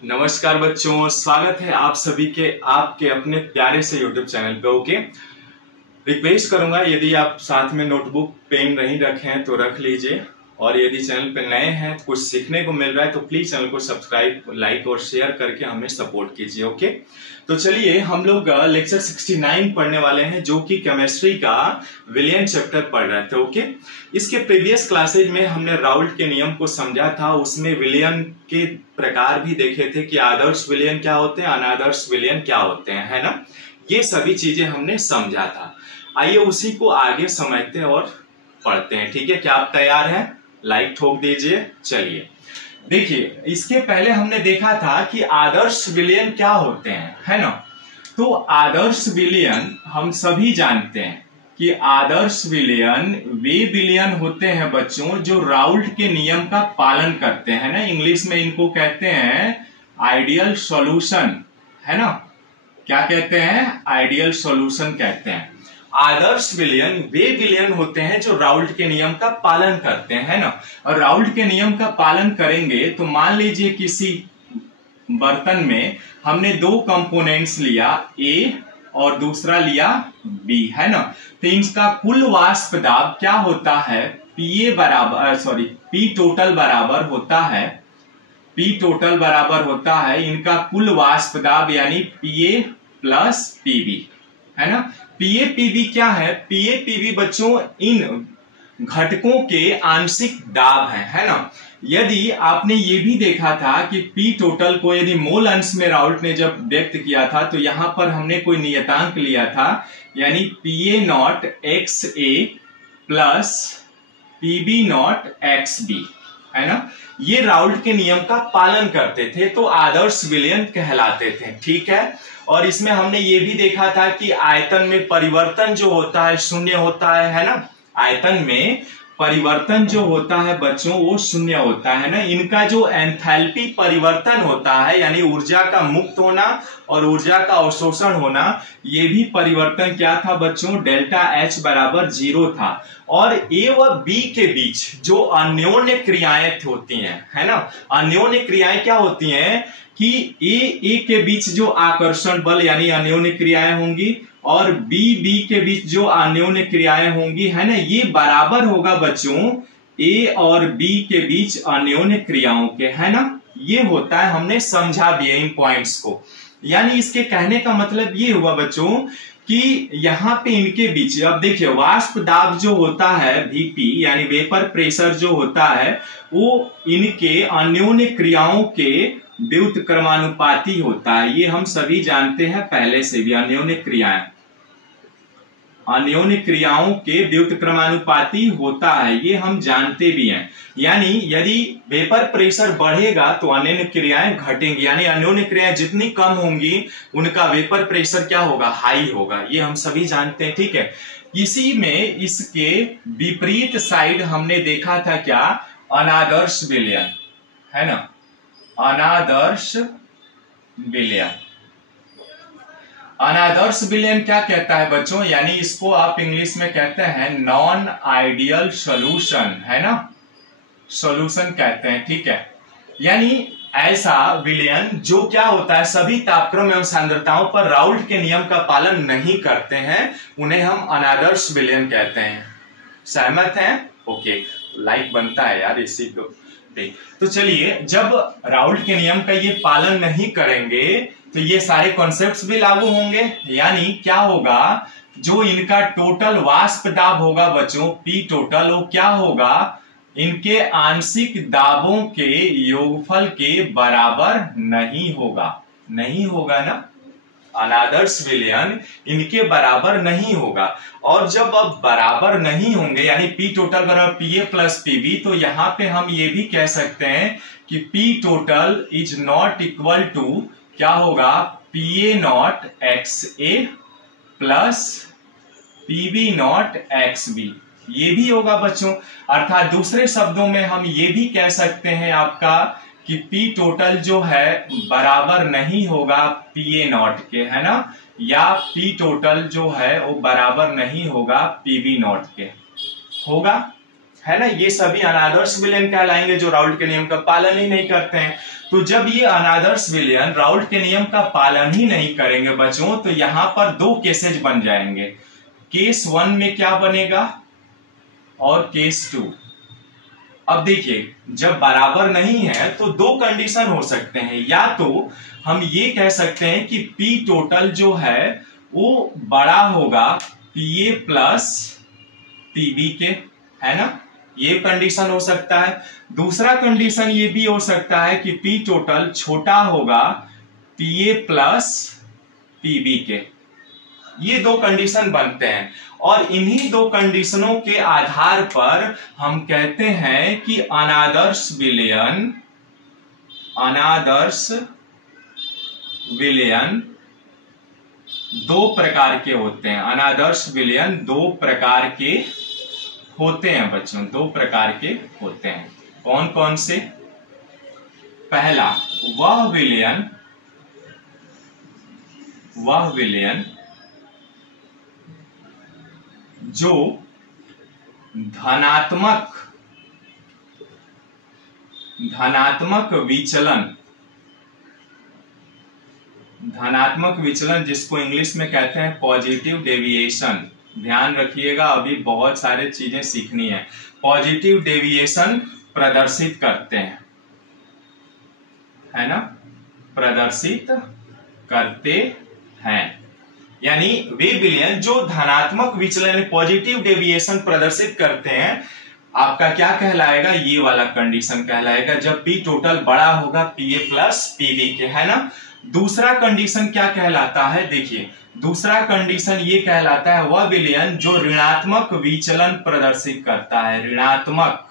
नमस्कार बच्चों, स्वागत है आप सभी के आपके अपने प्यारे से YouTube चैनल पे। ओके, रिक्वेस्ट करूंगा यदि आप साथ में नोटबुक पेन नहीं रखे हैं तो रख लीजिए, और यदि चैनल पे नए हैं कुछ सीखने को मिल रहा है तो प्लीज चैनल को सब्सक्राइब, लाइक और शेयर करके हमें सपोर्ट कीजिए। ओके, तो चलिए हम लोग लेक्चर 69 पढ़ने वाले हैं जो कि केमिस्ट्री का विलियन चैप्टर पढ़ रहे थे। ओके, इसके प्रीवियस क्लासेज में हमने राउल्ट के नियम को समझा था, उसमें विलियन के प्रकार भी देखे थे कि आदर्श विलियन क्या होते हैं, अनादर्श विलियन क्या होते हैं, है ना। ये सभी चीजें हमने समझा था। आइए उसी को आगे समझते हैं और पढ़ते हैं। ठीक है, क्या आप तैयार हैं? लाइक ठोक दीजिए। चलिए देखिए, इसके पहले हमने देखा था कि आदर्श विलियन क्या होते हैं, है ना। तो आदर्श विलियन हम सभी जानते हैं कि आदर्श विलियन वे विलियन होते हैं बच्चों जो राउल्ट के नियम का पालन करते हैं ना। इंग्लिश में इनको कहते हैं आइडियल सॉल्यूशन, है ना। क्या कहते हैं? आइडियल सॉल्यूशन कहते हैं। आदर्श विलियन वे विलियन होते हैं जो राउल्ट के नियम का पालन करते हैं, है ना। और राउल्ट के नियम का पालन करेंगे तो मान लीजिए किसी बर्तन में हमने दो कंपोनेंट्स लिया, ए और दूसरा लिया बी, है ना। तो इनका कुल वाष्प दाब क्या होता है? पी टोटल बराबर होता है, पी टोटल बराबर होता है इनका कुल वाष्प दाब यानी पीए प्लस पीबी, है ना। पीए पीबी क्या है? पीए पीबी बच्चों इन घटकों के आंशिक दाब है ना। यदि आपने ये भी देखा था कि पी टोटल को यदि मोल अंश में राउल्ट ने जब व्यक्त किया था तो यहां पर हमने कोई नियतांक लिया था, यानी PA not X A plus PB not X B, है ना। ये राउल्ट के नियम का पालन करते थे तो आदर्श विलियन कहलाते थे। ठीक है, और इसमें हमने ये भी देखा था कि आयतन में परिवर्तन जो होता है शून्य होता है ना। आयतन में परिवर्तन जो होता है बच्चों वो शून्य होता है ना। इनका जो एंथैल्पी परिवर्तन होता है यानी ऊर्जा का मुक्त होना और ऊर्जा का अवशोषण होना, ये भी परिवर्तन क्या था बच्चों? डेल्टा एच बराबर 0 था। और ए व बी के बीच जो अन्योन्य क्रियाएं होती हैं, है ना। अन्योन्य क्रियाएं क्या होती हैं कि ए के बीच जो आकर्षण बल यानी अन्योन्य क्रियाएं होंगी और बी के बीच जो अन्योन्य क्रियाएं होंगी, है ना, ये बराबर होगा बच्चों ए और बी के बीच अन्योन्य क्रियाओं के, है ना। ये होता है, हमने समझा भी है इन पॉइंट्स को। यानी इसके कहने का मतलब ये हुआ बच्चों कि यहाँ पे इनके बीच अब देखिए वाष्प दाब जो होता है वीपी यानी वेपर प्रेशर जो होता है वो इनके अन्योन्य क्रियाओं के व्युत्क्रमानुपाती होता है। ये हम सभी जानते हैं पहले से भी। अन्योन्य क्रियाओं के व्युत्क्रमानुपाती होता है, ये हम जानते भी हैं। यानी यदि वेपर प्रेशर बढ़ेगा तो अन्योन्य क्रियाएं घटेंगी, यानी अन्योन्य क्रियाएं जितनी कम होंगी उनका वेपर प्रेशर क्या होगा? हाई होगा। ये हम सभी जानते हैं। ठीक है, इसी में इसके विपरीत साइड हमने देखा था क्या? अनादर्श विलयन, है ना। अनादर्श विलयन, अनादर्श विलयन क्या कहता है बच्चों? यानी इसको आप इंग्लिश में कहते हैं नॉन आइडियल सॉल्यूशन, है ना। सॉल्यूशन कहते हैं। ठीक है, यानी ऐसा विलयन जो क्या होता है सभी तापक्रम एवं सांद्रताओं पर राउल्ट के नियम का पालन नहीं करते हैं, उन्हें हम अनादर्श विलयन कहते हैं। सहमत हैं? ओके, लाइक बनता है यार इसी को। तो चलिए, जब राउल्ट के नियम का ये पालन नहीं करेंगे तो ये सारे कॉन्सेप्ट्स भी लागू होंगे। यानी क्या होगा? जो इनका टोटल वाष्प दाब होगा बच्चों पी टोटल, वो क्या होगा? इनके आंशिक दाबों के योगफल के बराबर नहीं होगा। नहीं होगा ना। अनादर्श विलयन इनके बराबर नहीं होगा। और जब अब बराबर नहीं होंगे यानी पी टोटल बराबर पीए प्लस पीबी, तो यहां पे हम ये भी कह सकते हैं कि P total is not equal to क्या होगा? PA not X A plus PB not X B, ये भी होगा बच्चों। अर्थात दूसरे शब्दों में हम ये भी कह सकते हैं आपका कि पी टोटल जो है बराबर नहीं होगा पीए नॉट के, है ना, या पी टोटल जो है वो बराबर नहीं होगा पीबी नॉट के, होगा, है ना। ये सभी अनादर्श विलयन कहलाएंगे जो राउल्ट के नियम का पालन ही नहीं करते हैं। तो जब ये अनादर्श विलयन राउल्ट के नियम का पालन ही नहीं करेंगे बच्चों, तो यहां पर दो केसेज बन जाएंगे। केस 1 में क्या बनेगा और केस 2। अब देखिए, जब बराबर नहीं है तो दो कंडीशन हो सकते हैं। या तो हम ये कह सकते हैं कि पी टोटल जो है वो बड़ा होगा पीए प्लस पीबी के, है ना, ये कंडीशन हो सकता है। दूसरा कंडीशन ये भी हो सकता है कि पी टोटल छोटा होगा पीए प्लस पीबी के। ये दो कंडीशन बनते हैं और इन्हीं दो कंडीशनों के आधार पर हम कहते हैं कि अनादर्श विलयन दो प्रकार के होते हैं। अनादर्श विलयन दो प्रकार के होते हैं बच्चों, दो प्रकार के होते हैं। कौन कौन से? पहला, वह विलयन जो धनात्मक विचलन जिसको इंग्लिश में कहते हैं पॉजिटिव डेविएशन। ध्यान रखिएगा, अभी बहुत सारे चीजें सीखनी है। पॉजिटिव डेविएशन प्रदर्शित करते हैं, है ना, प्रदर्शित करते हैं। यानी वे विलयन जो धनात्मक विचलन पॉजिटिव डेविएशन प्रदर्शित करते हैं, आपका क्या कहलाएगा? ये वाला कंडीशन कहलाएगा जब पी टोटल बड़ा होगा पीए प्लस पीबी के, है ना। दूसरा कंडीशन क्या कहलाता है? देखिए, दूसरा कंडीशन ये कहलाता है वह विलयन जो ऋणात्मक विचलन प्रदर्शित करता है। ऋणात्मक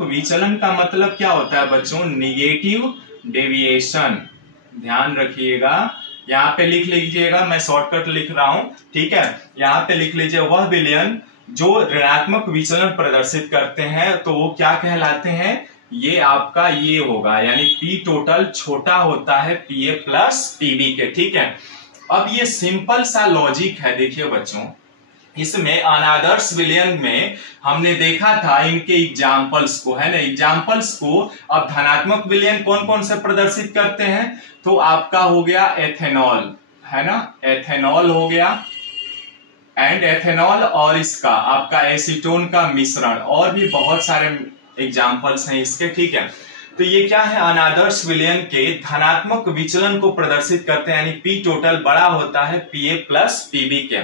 विचलन का मतलब क्या होता है बच्चों? Negative deviation. ध्यान रखिएगा, यहाँ पे लिख लीजिएगा, मैं शॉर्टकट लिख रहा हूं, ठीक है। यहाँ पे लिख लीजिए, वह विलयन जो ऋणात्मक विचलन प्रदर्शित करते हैं तो वो क्या कहलाते हैं? ये आपका ये होगा, यानी पी टोटल छोटा होता है पीए प्लस पीबी के, ठीक है। अब ये सिंपल सा लॉजिक है। देखिए बच्चों, इसमें अनादर्श विलयन में हमने देखा था इनके एग्जाम्पल्स को, है ना, एग्जाम्पल्स को। अब धनात्मक विलयन कौन कौन से प्रदर्शित करते हैं? तो आपका हो गया एथेनॉल, है ना, एथेनॉल हो गया, एंड एथेनॉल और इसका आपका एसीटोन का मिश्रण, और भी बहुत सारे एग्जाम्पल्स हैं इसके, ठीक है। तो ये क्या है? अनादर्श विलयन के धनात्मक विचलन को प्रदर्शित करते हैं, यानी पी टोटल बड़ा होता है पीए प्लस पीबी के।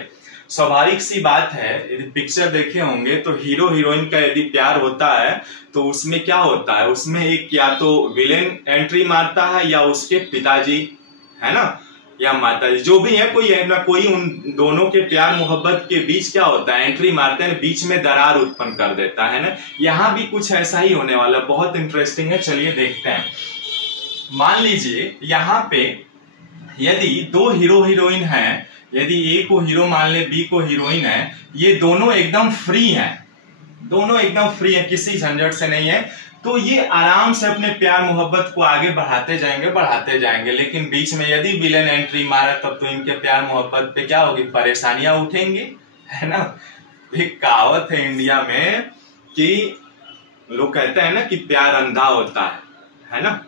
स्वाभाविक सी बात है, यदि पिक्चर देखे होंगे तो हीरो हीरोइन का यदि प्यार होता है तो उसमें क्या होता है? उसमें एक या तो विलेन एंट्री मारता है या उसके पिताजी, है ना, या माताजी, जो भी है, कोई है ना कोई, उन दोनों के प्यार मोहब्बत के बीच क्या होता है? एंट्री मारते हैं, बीच में दरार उत्पन्न कर देता है ना। यहाँ भी कुछ ऐसा ही होने वाला, बहुत इंटरेस्टिंग है, चलिए देखते हैं। मान लीजिए यहाँ पे यदि दो हीरो हीरोइन है, यदि ए को हीरो मान ले, बी को हीरोइन है, ये दोनों एकदम फ्री हैं, किसी झंझट से नहीं है, तो ये आराम से अपने प्यार मोहब्बत को आगे बढ़ाते जाएंगे। लेकिन बीच में यदि विलेन एंट्री मारा तब तो इनके प्यार मोहब्बत पे क्या होगी? परेशानियां उठेंगी, है ना। एक कहावत है इंडिया में कि लोग कहते हैं ना कि प्यार अंधा होता है ना।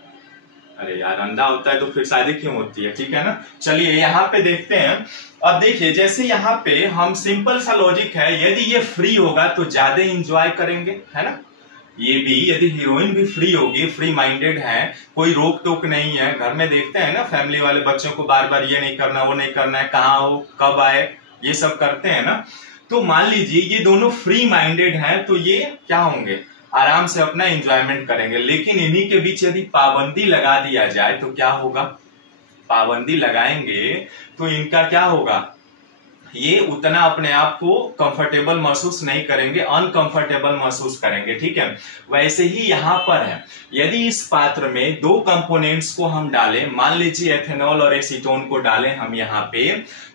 अरे यार, अंधा होता है तो फिर शादी क्यों होती है, ठीक है ना। चलिए यहाँ पे देखते हैं। अब देखिए, जैसे यहाँ पे हम सिंपल सा लॉजिक है, यदि ये फ्री होगा तो ज्यादा इंजॉय करेंगे, है ना। ये भी यदि हीरोइन भी फ्री होगी, फ्री माइंडेड है, कोई रोक टोक नहीं है, घर में देखते हैं ना फैमिली वाले बच्चों को बार बार ये नहीं करना, वो नहीं करना है, कहाँ हो, कब आए, ये सब करते हैं ना। तो मान लीजिए ये दोनों फ्री माइंडेड हैं, तो ये क्या होंगे? आराम से अपना एंजॉयमेंट करेंगे। लेकिन इन्हीं के बीच यदि पाबंदी लगा दिया जाए तो क्या होगा? पाबंदी लगाएंगे तो इनका क्या होगा? ये उतना अपने आप को कंफर्टेबल महसूस नहीं करेंगे, अनकंफर्टेबल महसूस करेंगे, ठीक है। वैसे ही यहाँ पर है, यदि इस पात्र में दो कंपोनेंट्स को हम डालें, मान लीजिए एथेनॉल और एसीटोन को डालें हम यहाँ पे,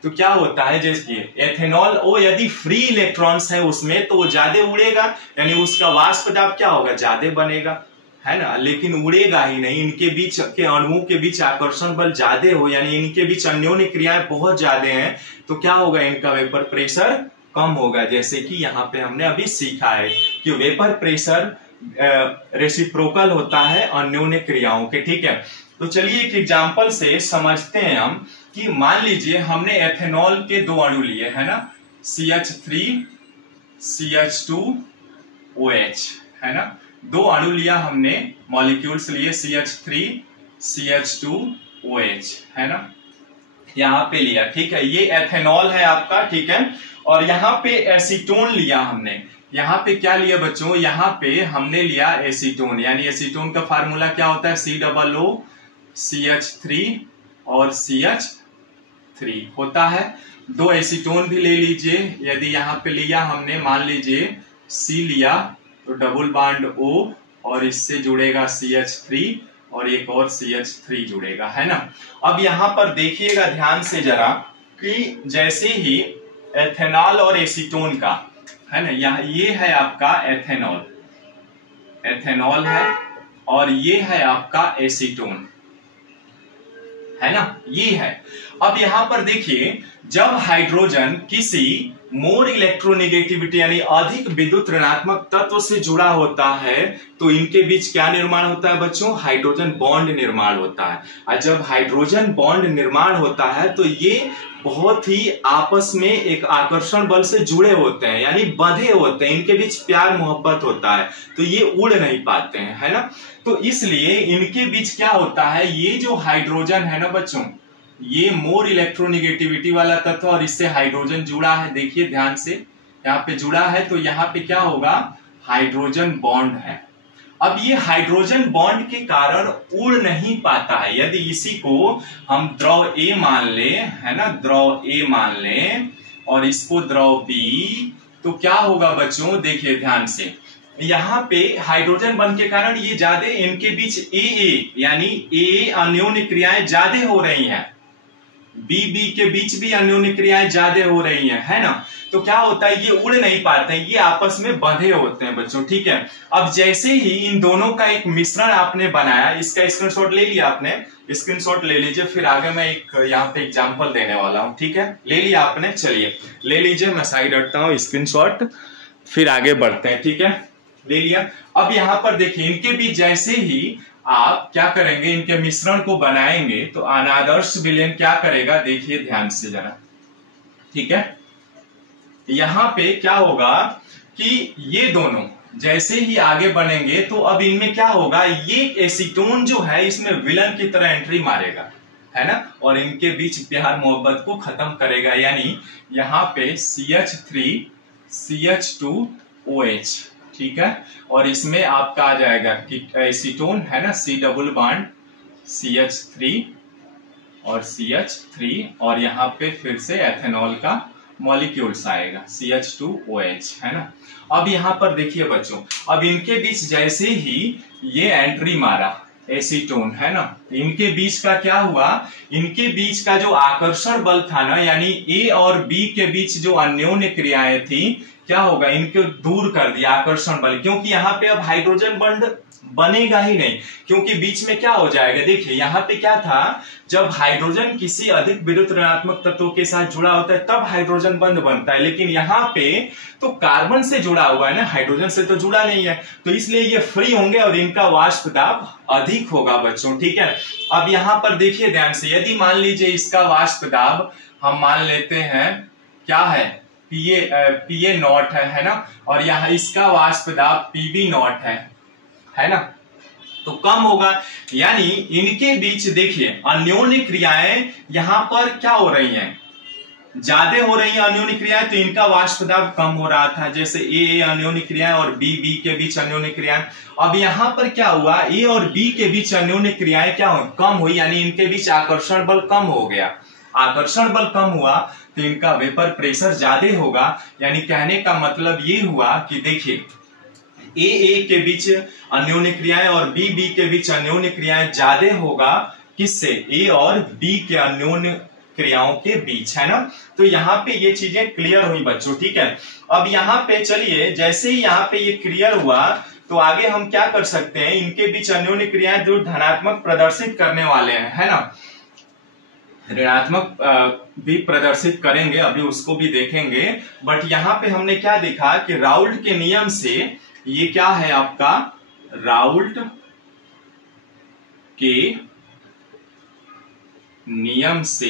तो क्या होता है? जैसे एथेनॉल वो यदि फ्री इलेक्ट्रॉन्स है उसमें तो वो ज्यादा उड़ेगा, यानी उसका वाष्प दाब क्या होगा? ज्यादा बनेगा, है ना। लेकिन उड़ेगा ही नहीं, इनके बीच के अणुओं के बीच आकर्षण बल ज्यादा हो, यानी इनके बीच अन्योन्य क्रियाएं बहुत ज्यादा हैं, तो क्या होगा? इनका वेपर प्रेशर कम होगा। जैसे कि यहाँ पे हमने अभी सीखा है कि वेपर प्रेशर रेसिप्रोकल होता है अन्योन्य क्रियाओं के, ठीक है। तो चलिए एक एग्जांपल से समझते हैं हम कि मान लीजिए हमने एथेनॉल के दो अणु लिए है ना, CH3 CH2OH है ना, दो अणु लिया हमने, मॉलिक्यूल्स लिए CH3 CH2OH है ना, यहाँ पे लिया, ठीक है। ये एथेनॉल है आपका, ठीक है। और यहाँ पे एसीटोन लिया हमने, यहाँ पे क्या लिया बच्चों, यहाँ पे हमने लिया एसीटोन, यानी एसीटोन का फार्मूला क्या होता है, COO CH3 और CH3 होता है। दो एसीटोन भी ले लीजिए, यदि यहाँ पे लिया हमने, मान लीजिए C लिया तो डबल बॉन्ड O और इससे जुड़ेगा CH3 और एक और CH3 जुड़ेगा, है ना। अब यहाँ पर देखिएगा ध्यान से जरा कि जैसे ही एथेनॉल और एसीटोन का है ना, यहाँ ये है आपका एथेनॉल, एथेनॉल है और ये है आपका एसीटोन है ना, ये है। अब यहां पर देखिए जब हाइड्रोजन किसी मोर इलेक्ट्रोनेगेटिविटी यानी अधिक विद्युत ऋणात्मक तत्व से जुड़ा होता है तो इनके बीच क्या निर्माण होता है बच्चों, हाइड्रोजन बॉन्ड निर्माण होता है। और जब हाइड्रोजन बॉन्ड निर्माण होता है तो ये बहुत ही आपस में एक आकर्षण बल से जुड़े होते हैं, यानी बंधे होते हैं, इनके बीच प्यार मोहब्बत होता है, तो ये उड़ नहीं पाते हैं, है ना। तो इसलिए इनके बीच क्या होता है, ये जो हाइड्रोजन है ना बच्चों, ये मोर इलेक्ट्रोनेगेटिविटी वाला तत्व और इससे हाइड्रोजन जुड़ा है, देखिए ध्यान से यहाँ पे जुड़ा है, तो यहाँ पे क्या होगा, हाइड्रोजन बॉन्ड है। अब ये हाइड्रोजन बॉन्ड के कारण उड़ नहीं पाता है। यदि इसी को हम द्रव A मान ले, है ना, द्रव A मान ले और इसको द्रव B, तो क्या होगा बच्चों, देखिए ध्यान से, यहाँ पे हाइड्रोजन बॉन्ड के कारण ये ज्यादा, इनके बीच AA यानी AA अन्योन्य क्रियाएं ज्यादा हो रही हैं, BB के बीच भी अन्योन्य क्रियाएं ज्यादा हो रही हैं, है ना। तो क्या होता है, ये उड़ नहीं पाते हैं, ये आपस में बंधे होते हैं बच्चों, ठीक है। अब जैसे ही इन दोनों का एक मिश्रण आपने बनाया, इसका स्क्रीनशॉट ले लिया आपने, स्क्रीनशॉट ले लीजिए, फिर आगे मैं एक यहाँ पे एग्जांपल देने वाला हूँ, ठीक है। ले लिया आपने, चलिए ले लीजिए, मैं साइड हटता हूँ स्क्रीनशॉट, फिर आगे बढ़ते हैं, ठीक है। ले लिया। अब यहाँ पर देखिए इनके बीच जैसे ही आप क्या करेंगे, इनके मिश्रण को बनाएंगे तो अनादर्श विलयन क्या करेगा, देखिए ध्यान से जरा, ठीक है। यहां पे क्या होगा कि ये दोनों जैसे ही आगे बनेंगे तो अब इनमें क्या होगा, ये एसीटोन जो है इसमें विलन की तरह एंट्री मारेगा, है ना, और इनके बीच प्यार मोहब्बत को खत्म करेगा, यानी यहाँ पे CH3 CH2OH, ठीक है। और इसमें आपका आ जाएगा कि एसीटोन है ना, C डबल बॉन्ड CH3 और CH3 और यहाँ पे फिर से एथेनॉल का मॉलिक्यूल्स आएगा CH2OH, है ना। अब यहाँ पर देखिए बच्चों, अब इनके बीच जैसे ही ये एंट्री मारा एसीटोन, है ना, इनके बीच का क्या हुआ, इनके बीच का जो आकर्षण बल था ना, यानी A और B के बीच जो अन्योन्य क्रियाएं थी, क्या होगा, इनको दूर कर दिया आकर्षण बल, क्योंकि यहाँ पे अब हाइड्रोजन बॉन्ड बनेगा ही नहीं, क्योंकि बीच में क्या हो जाएगा, देखिए यहाँ पे क्या था, जब हाइड्रोजन किसी अधिक विद्युत ऋणात्मक तत्वों के साथ जुड़ा होता है तब हाइड्रोजन बंध बनता है, लेकिन यहाँ पे तो कार्बन से जुड़ा हुआ है ना, हाइड्रोजन से तो जुड़ा नहीं है, तो इसलिए ये फ्री होंगे और इनका वाष्प दाब अधिक होगा बच्चों, ठीक है। अब यहाँ पर देखिए ध्यान से, यदि मान लीजिए इसका वाष्प दाब हम मान लेते हैं क्या है, PA नॉट है ना, और यहाँ इसका वाष्प दाब PB नॉट है ना, तो कम होगा, यानी इनके बीच देखिए अन्योन्य क्रियाएं यहाँ पर क्या हो रही हैं, ज्यादा हो रही है अन्योन्य क्रियाएं, तो इनका वाष्प दाब कम हो रहा था, जैसे A अन्योन्य क्रियाएं और B के बीच अन्योन्य क्रियाएं। अब यहाँ पर क्या हुआ, A और B के बीच अन्योन्य क्रियाएं क्या हो, कम हुई, यानी इनके बीच आकर्षण बल कम हो गया, आकर्षण बल कम हुआ तो इनका वेपर प्रेशर ज्यादा होगा, यानी कहने का मतलब ये हुआ कि देखिए A के बीच अन्योन्य क्रियाएं और B के बीच अन्योन्य क्रियाएं ज्यादा होगा, किससे, A और B के अन्योन्य क्रियाओं के बीच, है ना। तो यहाँ पे ये चीजें क्लियर हुई बच्चों, ठीक है। अब यहाँ पे चलिए, जैसे ही यहाँ पे ये क्लियर हुआ तो आगे हम क्या कर सकते हैं, इनके बीच अन्योन्य क्रियाएं जो धनात्मक प्रदर्शित करने वाले हैं, है ना, ऋणात्मक भी प्रदर्शित करेंगे, अभी उसको भी देखेंगे। बट यहाँ पे हमने क्या देखा कि राउल्ट के नियम से ये क्या है आपका, राउल्ट के नियम से,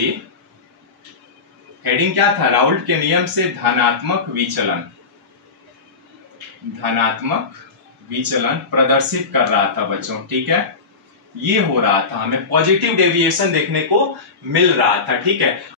हेडिंग क्या था, राउल्ट के नियम से धनात्मक विचलन, धनात्मक विचलन प्रदर्शित कर रहा था बच्चों, ठीक है। ये हो रहा था, हमें पॉजिटिव डेविएशन देखने को मिल रहा था, ठीक है।